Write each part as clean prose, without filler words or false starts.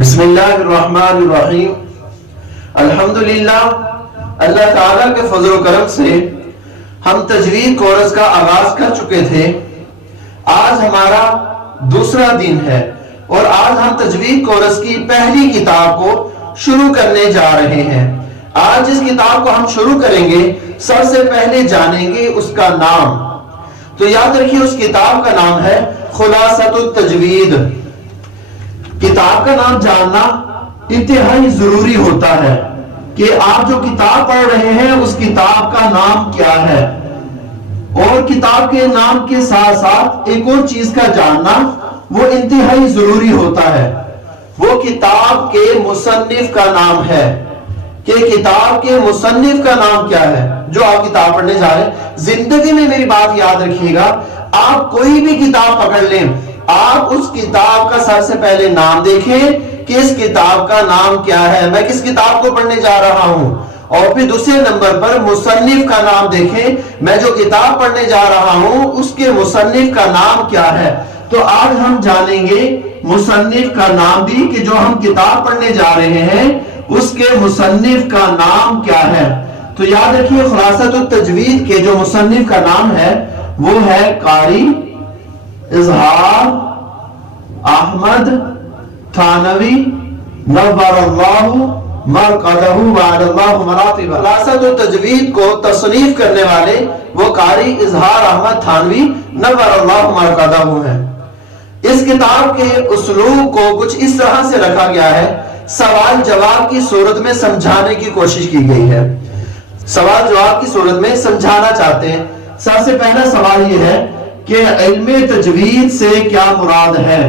بسم اللہ الرحمن الرحیم۔ الحمدللہ، اللہ تعالیٰ کے فضل و کرم سے ہم تجوید کورس کا آغاز کر چکے تھے۔ آج ہمارا دوسرا دن ہے اور آج ہم تجوید کورس کی پہلی کتاب کو شروع کرنے جا رہے ہیں۔ آج جس کتاب کو ہم شروع کریں گے سب سے پہلے جانیں گے اس کا نام۔ تو یاد رکھیے اس کتاب کا نام ہے خلاصۃ التجوید۔ کتاب کا نام جاننا انتہائی ضروری ہوتا ہے کہ آپ جو کتاب پڑھ رہے ہیں اس کتاب کا نام کیا ہے، اور کتاب کے نام کے ساتھ ساتھ ایک اور چیز کا جاننا وہ انتہائی ضروری ہوتا ہے، وہ کتاب کے مصنف کا نام ہے کہ کتاب کے مصنف کا نام کیا ہے جو آپ کتاب پڑھنے جا رہے ہیں۔ زندگی میں میری بات یاد رکھیے گا، آپ کوئی بھی کتاب پکڑ لیں، آپ اس کتاب کا سب سے پہلے نام دیکھیں کہ اس کتاب کا نام کیا ہے، میں کس کتاب کو پڑھنے جا رہا ہوں، اور پھر دوسرے نمبر پر مصنف کا نام دیکھیں، میں جو کتاب پڑھنے جا رہا ہوں اس کے مصنف کا نام کیا ہے۔ تو آج ہم جانیں گے مصنف کا نام بھی کہ جو ہم کتاب پڑھنے جا رہے ہیں اس کے مصنف کا نام کیا ہے۔ تو یاد رکھیے خلاصۃ التجوید کے جو مصنف کا نام ہے وہ ہے قاری اظہار احمد تھانوی نور اللہ مرقدہ وعد اللہ مراتب۔ خلاصۃ التجوید کو تصنیف کرنے والے وہ قاری اظہار احمد تھانوی نور اللہ مرقدہ ہیں۔ اس کتاب کے اسلوب کو کچھ اس طرح سے رکھا گیا ہے، سوال جواب کی صورت میں سمجھانے کی کوشش کی گئی ہے۔ سوال جواب کی صورت میں سمجھانا چاہتے ہیں۔ سب سے پہلا سوال یہ ہے کہ علم تجوید سے کیا مراد ہے۔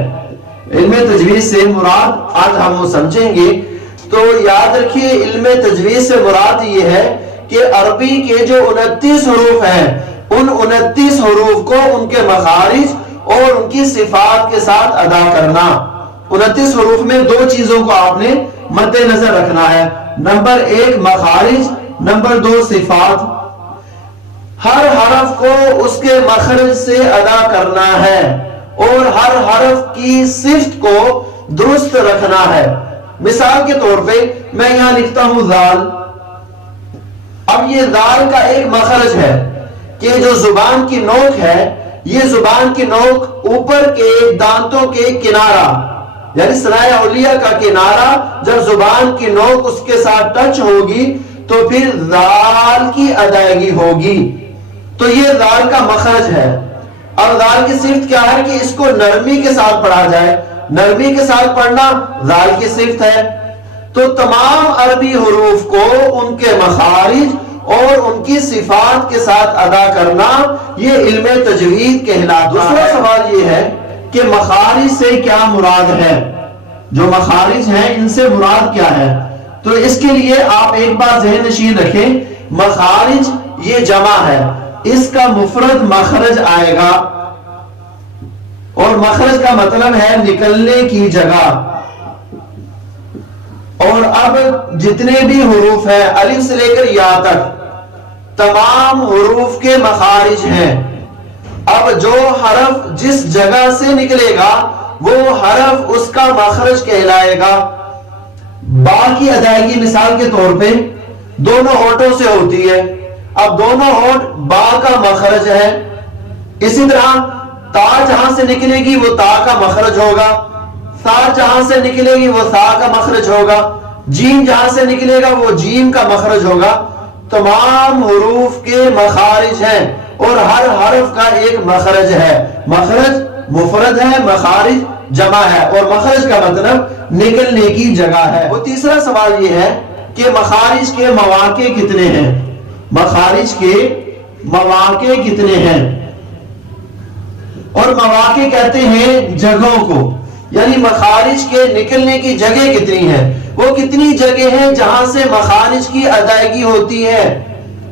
علم تجوید سے مراد آج ہم وہ سمجھیں گے۔ تو یاد رکھیے علم تجوید سے مراد یہ ہے کہ عربی کے جو 29 حروف ہیں ان 29 حروف کو ان کے مخارج اور ان کی صفات کے ساتھ ادا کرنا۔ 29 حروف میں دو چیزوں کو آپ نے مد نظر رکھنا ہے، نمبر 1 مخارج، نمبر 2 صفات۔ ہر حرف کو اس کے مخرج سے ادا کرنا ہے اور ہر حرف کی صفت کو درست رکھنا ہے۔ مثال کے طور پہ میں یہاں لکھتا ہوں ذال، اب یہ ذال کا ایک مخرج ہے کہ جو زبان کی نوک ہے، یہ زبان کی نوک اوپر کے دانتوں کے کنارہ یعنی ثنایا علیہ کا کنارہ جب زبان کی نوک اس کے ساتھ ٹچ ہوگی تو پھر ذال کی ادائیگی ہوگی۔ تو یہ ذال کا مخرج ہے۔ اور ذال کی صفت کیا ہے کہ اس کو نرمی کے ساتھ پڑھا جائے، نرمی کے ساتھ پڑھنا ذال کی صفت ہے۔ تو تمام عربی حروف کو ان کے مخارج اور ان کی صفات کے ساتھ ادا کرنا یہ علم تجوید کہلاتا ہے۔ دوسرا سوال یہ ہے کہ مخارج سے کیا مراد ہے، جو مخارج ہیں ان سے مراد کیا ہے۔ تو اس کے لیے آپ ایک بات ذہن نشین رکھیں، مخارج یہ جمع ہے، اس کا مفرد مخرج آئے گا، اور مخرج کا مطلب ہے نکلنے کی جگہ۔ اور اب جتنے بھی حروف ہیں الف سے لے کر یا تک تمام حروف کے مخارج ہیں۔ اب جو حرف جس جگہ سے نکلے گا وہ حرف اس کا مخرج کہلائے گا۔ با کی ادائیگی مثال کے طور پہ دونوں ہونٹوں سے ہوتی ہے، اب دونوں ہونٹ با کا مخرج ہے۔ اسی طرح تا جہاں سے نکلے گی وہ تا کا مخرج ہوگا، ثا جہاں سے نکلے گی وہ ثا کا مخرج ہوگا، جیم جہاں سے نکلے گا وہ جیم کا مخرج ہوگا۔ تمام حروف کے مخارج ہیں اور ہر حرف کا ایک مخرج ہے۔ مخرج مفرد ہے، مخارج جمع ہے، اور مخرج کا مطلب نکلنے کی جگہ ہے۔ وہ تیسرا سوال یہ ہے کہ مخارج کے مواقع کتنے ہیں، مخارج کے مواقع کتنے ہیں۔ اور مواقع کہتے ہیں جگہوں کو، یعنی مخارج کے نکلنے کی جگہ کتنی ہے، وہ کتنی جگہ ہیں جہاں سے مخارج کی ادائیگی ہوتی ہے۔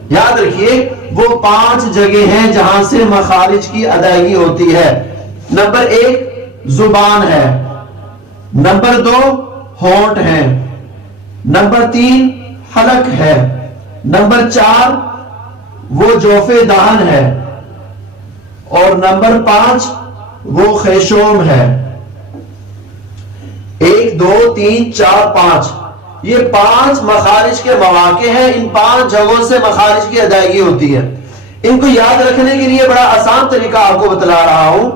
یاد رکھیے وہ 5 جگہ ہیں جہاں سے مخارج کی ادائیگی ہوتی ہے۔ نمبر 1 زبان ہے، نمبر 2 ہونٹ ہے، نمبر 3 حلق ہے، نمبر 4 وہ جوف دہن ہے، اور نمبر 5 وہ خیشوم ہے۔ 1 2 3 4 5 یہ 5 مخارج کے مواقع ہیں. ان 5 جگہوں سے مخارج کی ادائیگی ہوتی ہے. ان کو یاد رکھنے کے لیے بڑا آسان طریقہ آپ کو بتلا رہا ہوں.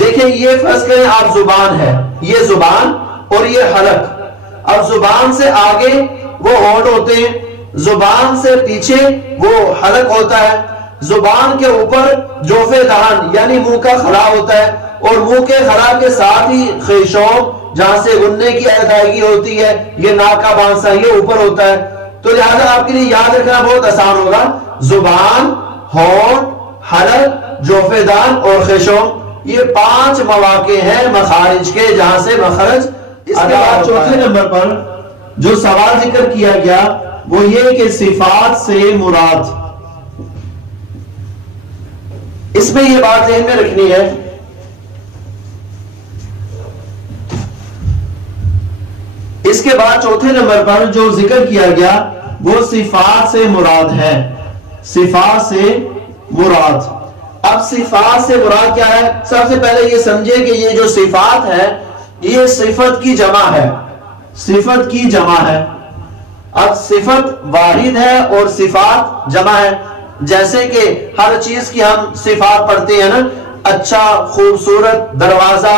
دیکھیں یہ فرض کریں آپ زبان ہے, یہ زبان اور یہ حلق. اب زبان سے آگے وہ ہونٹ ہوتے ہیں, زبان سے پیچھے وہ حلق ہوتا ہے, زبان کے اوپر جوف دہن یعنی منہ کا خلا ہوتا ہے, اور منہ کے خلا کے ساتھ ہی خیشوم جہاں سے غننے کی ادائیگی ہوتی ہے, یہ ناک کا بانسا یہ اوپر ہوتا ہے. تو لہذا آپ کے لیے یاد رکھنا بہت آسان ہوگا, زبان, ہونٹ, حلق, جوف دہن اور خیشوم, یہ 5 مواقع ہیں مخارج کے جہاں سے مخرج. اس کے بعد چوتھے نمبر پر جو سوال ذکر کیا گیا وہ یہ کہ صفات سے مراد. اس میں یہ بات ذہن میں رکھنی ہے, اس کے بعد چوتھے نمبر پر جو ذکر کیا گیا وہ صفات سے مراد ہے. صفات سے مراد. اب صفات سے مراد کیا ہے؟ سب سے پہلے یہ سمجھے کہ یہ جو صفات ہے یہ صفت کی جمع ہے, صفت کی جمع ہے. اب صفت واحد ہے اور صفات جمع ہے. جیسے کہ ہر چیز کی ہم صفات پڑھتے ہیں نا, اچھا, خوبصورت دروازہ,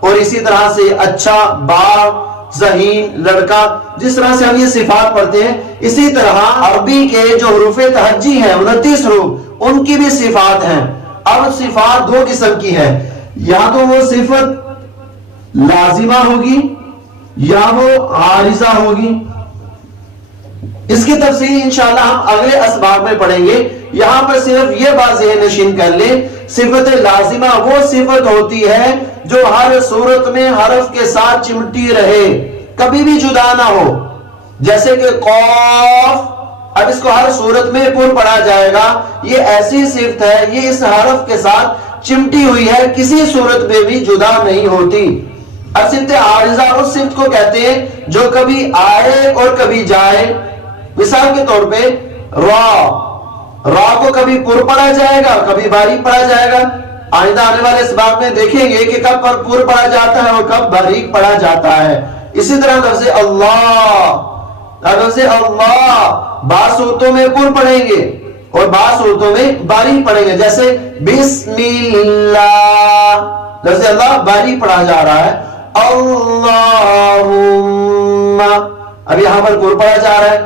اور اسی طرح سے اچھا باغ, ذہین لڑکا, جس طرح سے ہم یہ صفات پڑھتے ہیں, اسی طرح عربی کے جو حروف تہجی ہیں 29 حروف, ان کی بھی صفات ہیں. اب صفات 2 قسم کی ہیں, یا تو وہ صفت لازمہ ہوگی یا وہ عارضہ ہوگی. اس کی تفصیل انشاءاللہ ہم اگلے اسباب میں پڑھیں گے. یہاں پر صرف یہ بات ذہن نشین کر لیں, صفت لازمہ وہ صفت ہوتی ہے جو ہر صورت میں حرف کے ساتھ چمٹی رہے, کبھی بھی جدا نہ ہو. جیسے کہ قاف, اب اس کو ہر صورت میں پر پڑھا جائے گا, یہ ایسی صفت ہے, یہ اس حرف کے ساتھ چمٹی ہوئی ہے, کسی صورت میں بھی جدا نہیں ہوتی. اب صفت عارضہ اس صفت کو کہتے ہیں جو کبھی آئے اور کبھی جائے. مثال کے طور پہ را کو کبھی پر پڑھا جائے گا, کبھی باریک پڑھا جائے گا. آئندہ آنے والے اسباب میں دیکھیں گے کہ کب پر پڑھا جاتا ہے اور کب باریک پڑھا جاتا ہے. اسی طرح لفظ اللہ, لفظ اللہ بعض صورتوں میں پر پڑھیں گے اور بعض صورتوں میں باریک پڑھیں گے. جیسے بسم اللہ, لفظ اللہ باریک پڑھا جا رہا ہے. اللہم, اب یہاں پر پر پڑھا جا رہا ہے.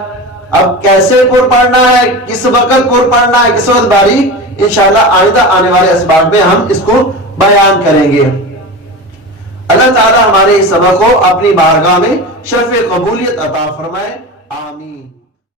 اب کیسے پر پڑھنا ہے, کس وقت پر پڑھنا ہے, کس وقت باریک, انشاءاللہ آئندہ آنے والے اسباب میں ہم اس کو بیان کریں گے. اللہ تعالی ہمارے اس سبق کو اپنی بارگاہ میں شرف قبولیت عطا فرمائے. آمین.